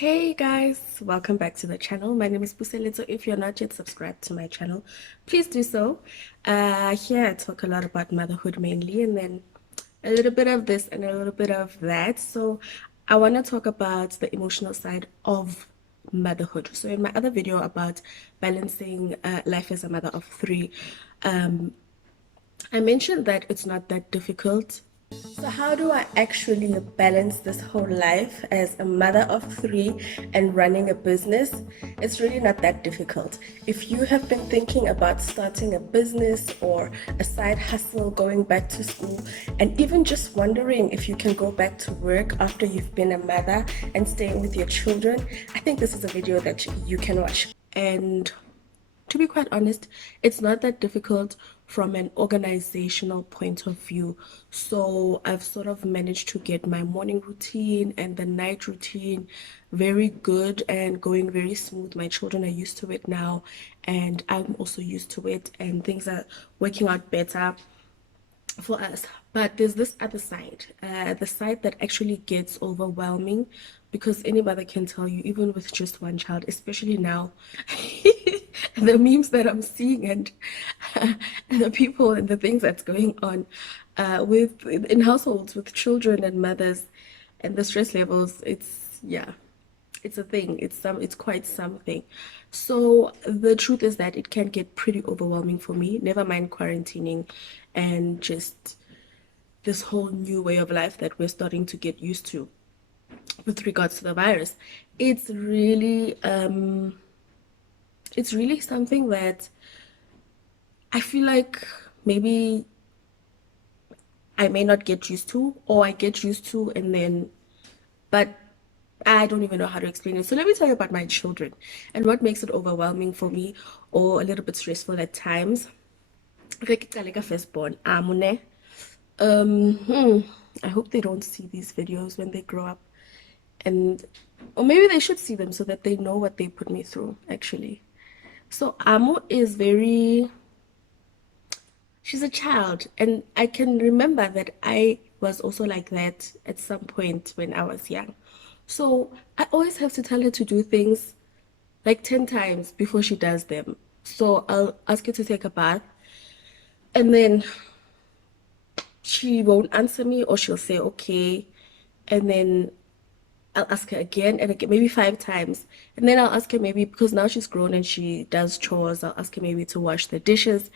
Hey guys, welcome back to the channel. My name is Puseletso. If you're not yet subscribed to my channel, please do so. Here I talk a lot about motherhood mainly, and then a little bit of this and a little bit of that. So I want to talk about the emotional side of motherhood. So in my other video about balancing life as a mother of three, um, I mentioned that it's not that difficult. So how do I actually balance this whole life as a mother of three and running a business? It's really not that difficult. If you have been thinking about starting a business or a side hustle, going back to school, and even just wondering if you can go back to work after you've been a mother and staying with your children, I think this is a video that you can watch. And to be quite honest, it's not that difficult from an organizational point of view. So I've sort of managed to get my morning routine and the night routine very good and going very smooth. My children are used to it now, and I'm also used to it, and things are working out better for us. But there's this other side, the side that actually gets overwhelming, because any mother can tell you, even with just one child, especially now, the memes that I'm seeing and the people and the things that's going on with in households with children and mothers and the stress levels, it's a thing. It's quite something. So the truth is that it can get pretty overwhelming for me, never mind quarantining and just this whole new way of life that we're starting to get used to with regards to the virus. It's really something that I feel like maybe I may not get used to, or I get used to and then, but I don't even know how to explain it. So let me tell you about my children and what makes it overwhelming for me or a little bit stressful at times. Re ke qale ka firstborn, Amune. Um, hmm, I hope they don't see these videos when they grow up. And or maybe they should see them so that they know what they put me through, actually. So Amu is very, she's a child, and I can remember that I was also like that at some point when I was young. So I always have to tell her to do things like 10 times before she does them. So I'll ask her to take a bath, and then she won't answer me, or she'll say okay, and then I'll ask her again and again, maybe 5 times. And then I'll ask her, maybe because now she's grown and she does chores, I'll ask her maybe to wash the dishes,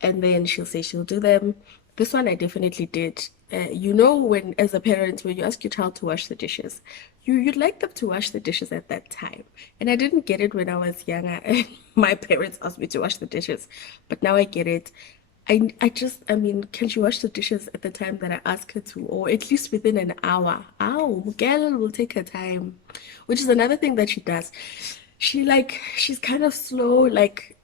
and then she'll say she'll do them. This one I definitely did. When as a parent, when you ask your child to wash the dishes, you'd like them to wash the dishes at that time. And I didn't get it when I was younger. My parents asked me to wash the dishes, but now I get it. I mean, can she wash the dishes at the time that I ask her to, or at least within an hour? Ow, Miguel will take her time, which is another thing that she does. She's kind of slow, like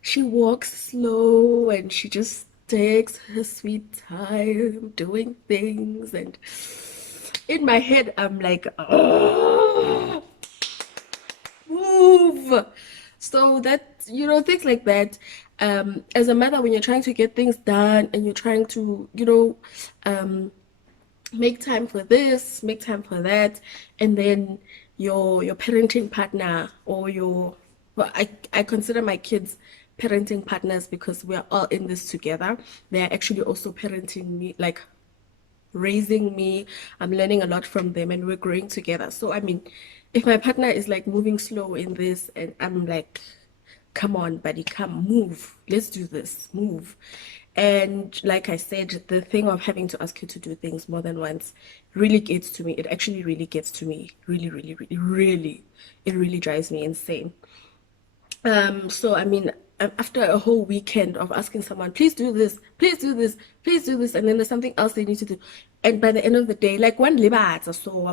she walks slow and she just takes her sweet time doing things. And in my head, I'm like, oh, move. So that, things like that. As a mother, when you're trying to get things done and you're trying to, um, make time for this, make time for that, and then your parenting partner or I consider my kids parenting partners because we're all in this together. They're actually also parenting me, like raising me. I'm learning a lot from them and we're growing together. So, I mean, if my partner is like moving slow in this and I'm like, come on, buddy, come, move. Let's do this, move. And like I said, the thing of having to ask you to do things more than once really gets to me. It actually really gets to me. Really, really, really, really. It really drives me insane. So I mean, after a whole weekend of asking someone, please do this, please do this, please do this, and then there's something else they need to do, and by the end of the day, like one libatsa, so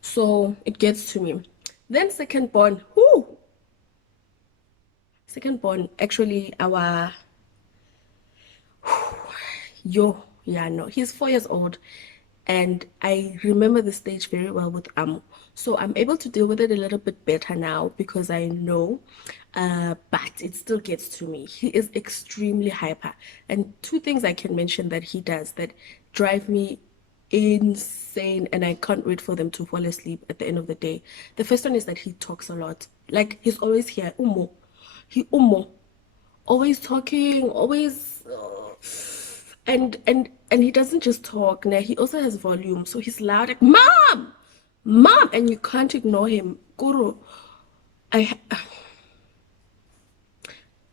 so it gets to me. Then second born, actually our Yo, yeah, no, he's 4 years old, and I remember the stage very well with Amu. So I'm able to deal with it a little bit better now because I know, but it still gets to me. He is extremely hyper, and two things I can mention that he does that drive me insane, and I can't wait for them to fall asleep at the end of the day. The first one is that he talks a lot. Like he's always here. Umo. He umo. Always talking, always and he doesn't just talk, nah, he also has volume. So he's loud like mom, mom, and you can't ignore him. Guru. I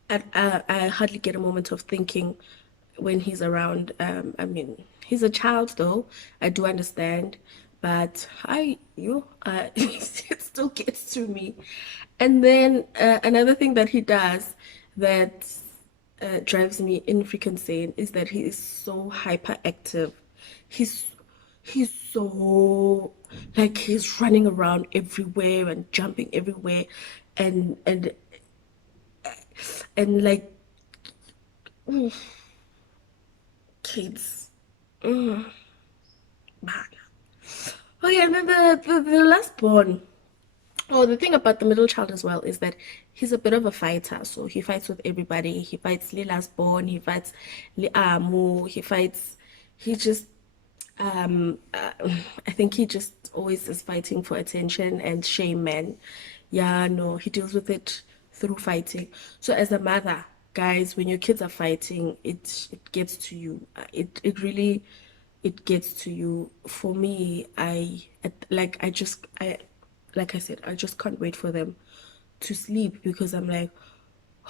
I hardly get a moment of thinking when he's around. I mean, he's a child though. I do understand, but it still gets to me. And then another thing that he does that drives me in freaking insane is that he is so hyperactive. He's he's so like he's running around everywhere and jumping everywhere and like kids. Man. Oh yeah, and then the last born. Oh, the thing about the middle child as well is that he's a bit of a fighter. So he fights with everybody. He fights Li last born. He fights Li Amu. He fights. He just. I think he just always is fighting for attention and shame, man. Yeah, no, he deals with it through fighting. So as a mother, guys, when your kids are fighting, it gets to you. It really it gets to you. For me, like I said, I just can't wait for them to sleep because I'm like,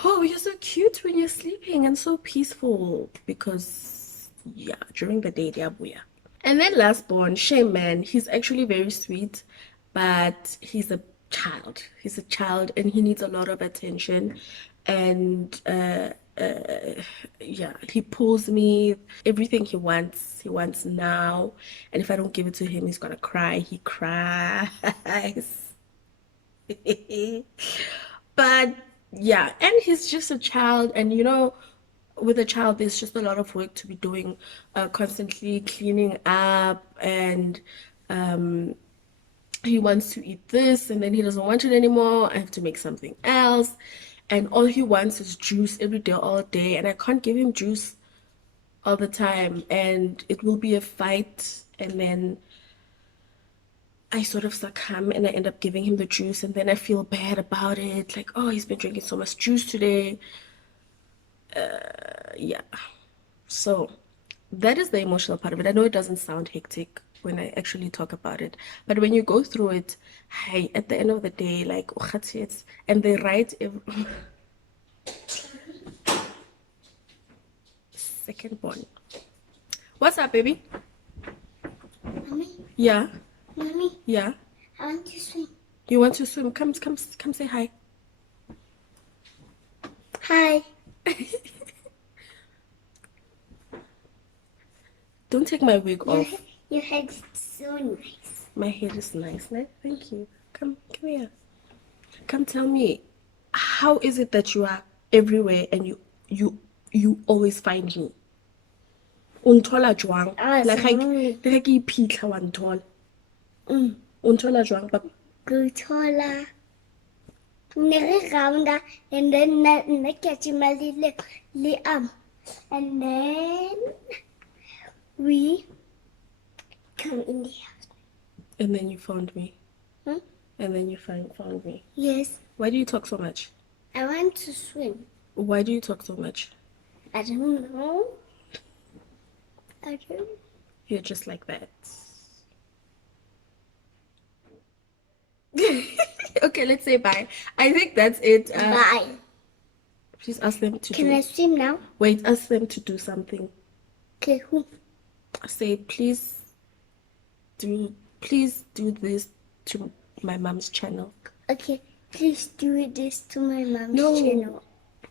oh, you're so cute when you're sleeping and so peaceful. Because yeah, during the day they're booyah. And then last born, Shame Man, he's actually very sweet, but he's a child. He's a child and he needs a lot of attention. And yeah, he pulls me. Everything he wants now. And if I don't give it to him, he's gonna cry. He cries. But yeah, and he's just a child, and with a child, there's just a lot of work to be doing, constantly cleaning up, and he wants to eat this, and then he doesn't want it anymore. I have to make something else, and all he wants is juice every day, all day, and I can't give him juice all the time, and it will be a fight, and then I sort of succumb and I end up giving him the juice, and then I feel bad about it. Like, oh, he's been drinking so much juice today. Yeah. So that is the emotional part of it. I know it doesn't sound hectic when I actually talk about it, but when you go through it, hey, at the end of the day, like, and they write second born. What's up, baby? Mommy, Yeah, Mommy, yeah. I want to swim. You want to swim? Come say hi. Hi. Don't take my wig Your, off. your head is so nice. My hair is nice, right? Thank you. Come here. Come tell me, how is it that you are everywhere and you always find me? Unthola jwang? Like I ke iphitlha wa nthola. Unthola jwang, papa? Guthola. Ne rounda and then ne catch my little arm. And then we come in the house. And then you found me. Hmm? And then you found me. Yes. Why do you talk so much? I want to swim. Why do you talk so much? I don't know. I don't. You're just like that. Okay, let's say bye. I think that's it. Bye. Please ask them to Can I swim now? Wait, ask them to do something. Okay, who? Say, please do this to my mom's channel. Okay, please do this to my mom's No. channel.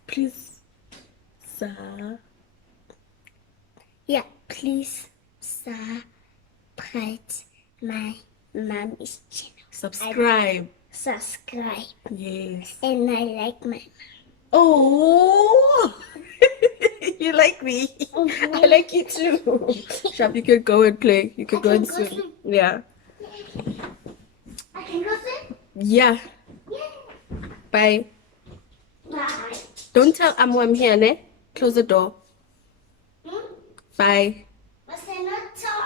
Please, sir. Yeah, please subscribe my mom's channel. Subscribe. Subscribe. Yes. And I like my Oh, you like me. I like you too. Shop, you could go and play. You could go and swim. swim. Yeah. I can go swim? Yeah. Yeah. Bye. Bye. Don't tell Amu I'm here, ne? Close the door. Hmm? Bye. Must I not tell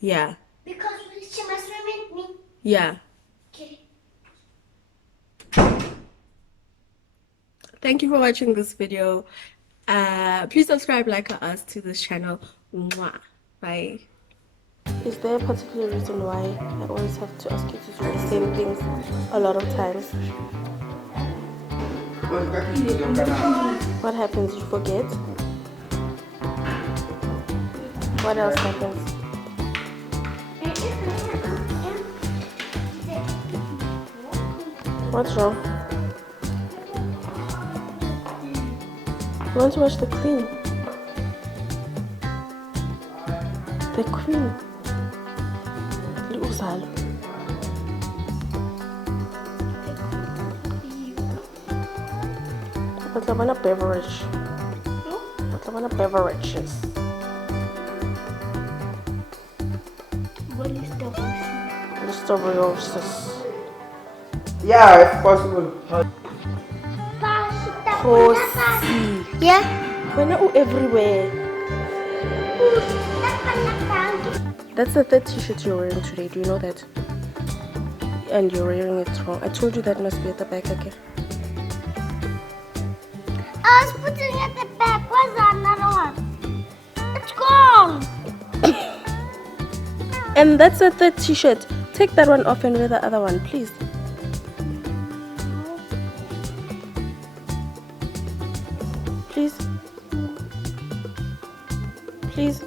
Yeah. Because she must remind me. Yeah. Okay. Thank you for watching this video. Please subscribe, like us to this channel. Mwah. Bye. Is there a particular reason why I always have to ask you to do the same things a lot of times? What happens? You forget? What else happens? What's wrong? You want to watch the Queen? The Queen. Uzalo. But I want a beverage. But I want a beverages. What is the Listeriosis. Yeah, if possible. Pussy. Yeah. When are you everywhere? That's the third t-shirt you're wearing today. Do you know that? And you're wearing it wrong. I told you that must be at the back again. I was putting it at the back. Where's another one? It's gone. And that's the third t-shirt. Take that one off and wear the other one, please. Please. Please.